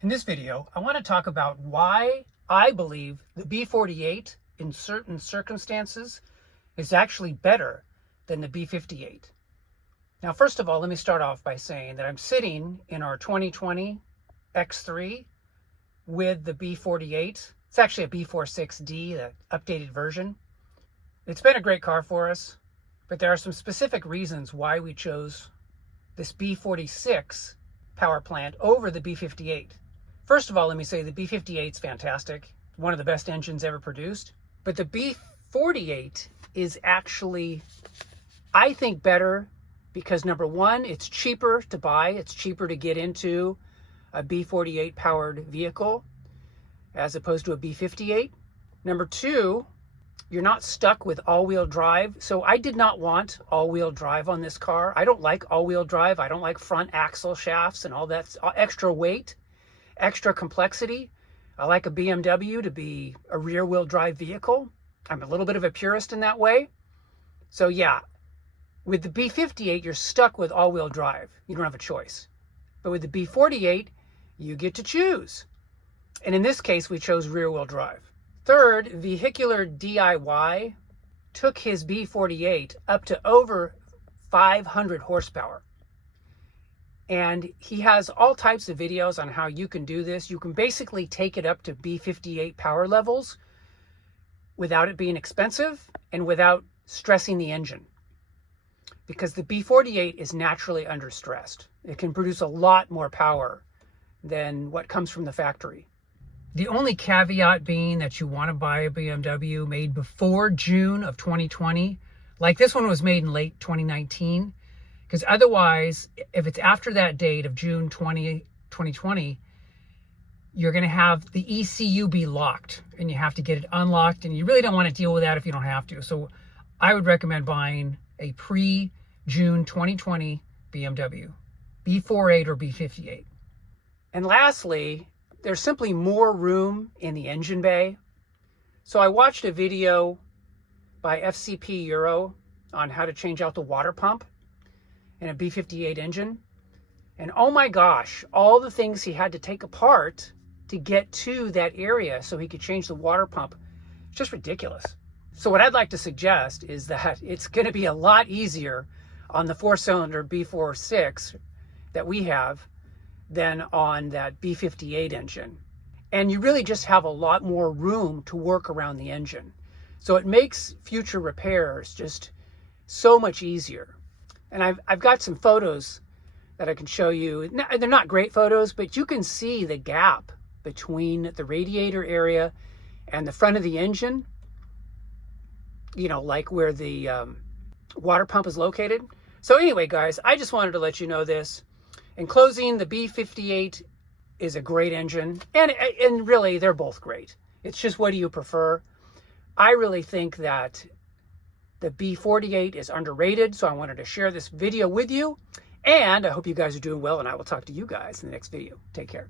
In this video, I want to talk about why I believe the B48 in certain circumstances is actually better than the B58. Now, first of all, let me start off by saying that I'm sitting in our 2020 X3 with the B48. It's actually a B46D, the updated version. It's been a great car for us, but there are some specific reasons why we chose this B46 power plant over the B58. First of all, let me say the B58 is fantastic, one of the best engines ever produced. But the B48 is actually, I think, better because number one, it's cheaper to buy. It's cheaper to get into a B48 powered vehicle as opposed to a B58. Number two, you're not stuck with all-wheel drive. So I did not want all-wheel drive on this car. I don't like all-wheel drive. I don't like front axle shafts and all that extra weight, extra complexity. I like a BMW to be a rear-wheel drive vehicle. I'm a little bit of a purist in that way. So yeah, with the B58, you're stuck with all-wheel drive. You don't have a choice. But with the B48, you get to choose. And in this case, we chose rear-wheel drive. Third, Vehicular DIY took his B48 up to over 500 horsepower. And he has all types of videos on how you can do this. You can basically take it up to B58 power levels without it being expensive and without stressing the engine. Because the B48 is naturally understressed. It can produce a lot more power than what comes from the factory. The only caveat being that you want to buy a BMW made before June of 2020. Like this one was made in late 2019. Because otherwise, if it's after that date of June 2020, you're going to have the ECU be locked and you have to get it unlocked. And you really don't want to deal with that if you don't have to. So I would recommend buying a pre-June 2020 BMW, B48 or B58. And lastly, there's simply more room in the engine bay. So I watched a video by FCP Euro on how to change out the water pump in a B58 engine. And oh my gosh, all the things he had to take apart to get to that area so he could change the water pump. It's just ridiculous. So what I'd like to suggest is that it's going to be a lot easier on the 4-cylinder B46 that we have than on that B58 engine. And you really just have a lot more room to work around the engine. So it makes future repairs just so much easier. And I've got some photos that I can show you. They're not great photos, but you can see the gap between the radiator area and the front of the engine, you know, like where the water pump is located. So anyway, guys, I just wanted to let you know this. In closing, the B58 is a great engine, and really, they're both great. It's just, what do you prefer? I really think that the B48 is underrated, so I wanted to share this video with you. And I hope you guys are doing well, and I will talk to you guys in the next video. Take care.